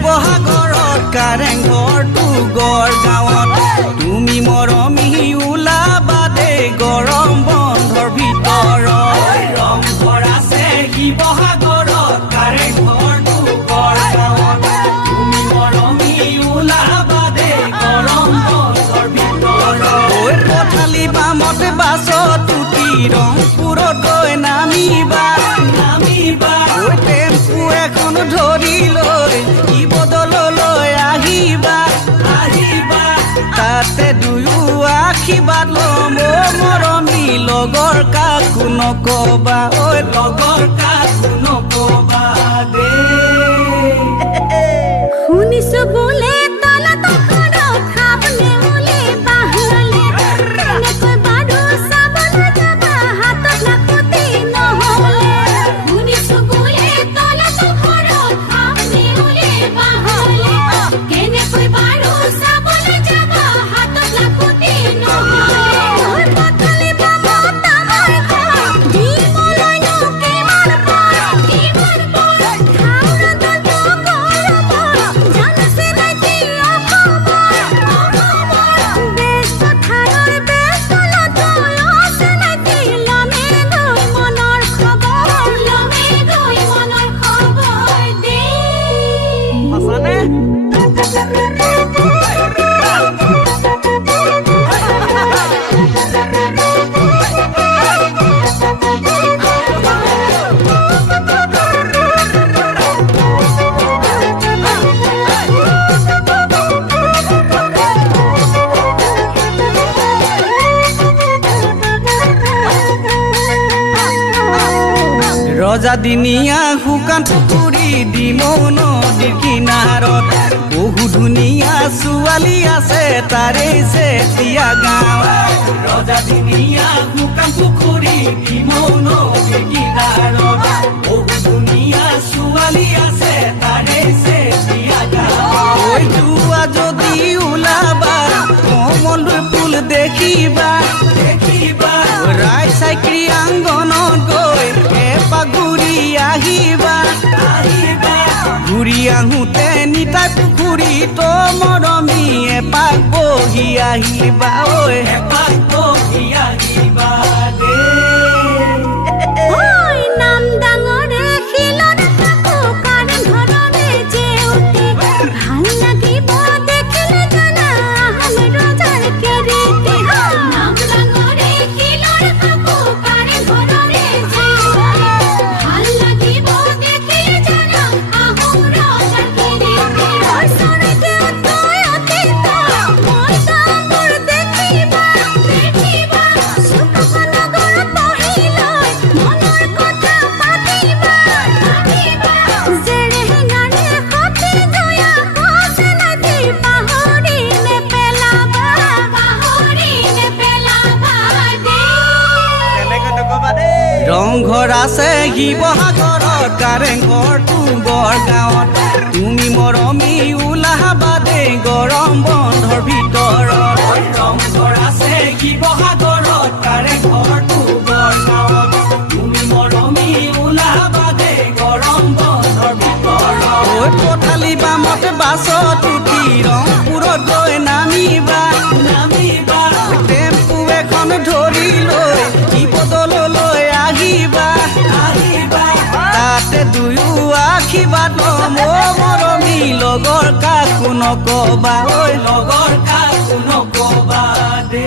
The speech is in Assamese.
শিৱসাগৰত কাৰেংঘৰটো গড়গাঁৱত তুমি মৰমী ওলাবা দে গৰম বন্ধৰ ভিতৰত ৰংঘৰ আছে শিৱসাগৰত কাৰেংঘৰটো গড়গাঁৱত তুমি মৰমী ওলাবা দে গৰম বন্ধৰ ভিতৰত পথালি বামত বাছত উঠি ৰংপুৰত গৈ নামিবা টেম্পু এখন ধৰি লৈ শিৱদৌললৈ আহিবা তাতে দুয়ো আশীৰ্বাদ ল'ম মৰমী লগৰ কাকো নকবা ঐ লগৰ কাকো নকবা দে শুনিছো বোলে ৰজাদিনীয়া শুকান পুখুৰী ডিমৌ নদীৰ কিনাৰত বহু ধুনীয়া ছোৱালী আছে তাৰে চেতিয়া গাঁও ৰজাদিনীয়া শুকান পুখুৰী ডিমৌ নদীৰ কিনাৰত বহু ধুনীয়া ছোৱালী আছে তাৰে চেতিয়া গাঁও যোৱা যদি ওলাবা কমলদৈ ফুল দেখিবা ৰাই চাইক্ৰী আংগনত গৈ ঘূৰি আহিবা ঘূৰি আহোঁতে নিতাই পুখুৰীত মৰমী এপাক বহি আহিবা ঐ এপাক বহি আহিবা দে নাম ডাঙৰে শিলত থাকো কাৰেংঘৰতে যে উঠে ভাল লাগিব দেখিলে জানা আমি ৰজাৰ কেৰিতি নাম ডাঙৰে শিলত থাকো কাৰেংঘৰতে যে ভাল লাগিব দেখিলে জানা আহোম ৰজাৰ কেৰিতি ওচৰতে তই অতীত মই মোৰ দেখিবা সুখনগৰ পঢ়ি লৈ মনৰ কথা পাতিবা জেৰেঙাৰে সতী জয়া সচেনাতি পাহৰি নেপেলাবা দে ৰংঘৰ আছে শিৱসাগৰত কাৰেংঘৰটো গড়গাঁৱত তুমি মৰমী ওলাবা দে গৰম বন্ধৰ ভিতৰত ৰংঘৰ আছে শিৱসাগৰত কাৰেংঘৰটো গড়গাঁৱত তুমি মৰমী ওলাবা দে গৰম বন্ধৰ ভিতৰত পথালি বামত বাছত উঠি ৰংপুৰত গৈ নামিবা টেম্পু এখন ধৰি লৈ শিৱদৌললৈ আহিবা তাতে দুয়ো আশীৰ্বাদ ল'ম মৰমী লগৰ কাকো নকবা ঐ লগৰ কাকো নকবা দে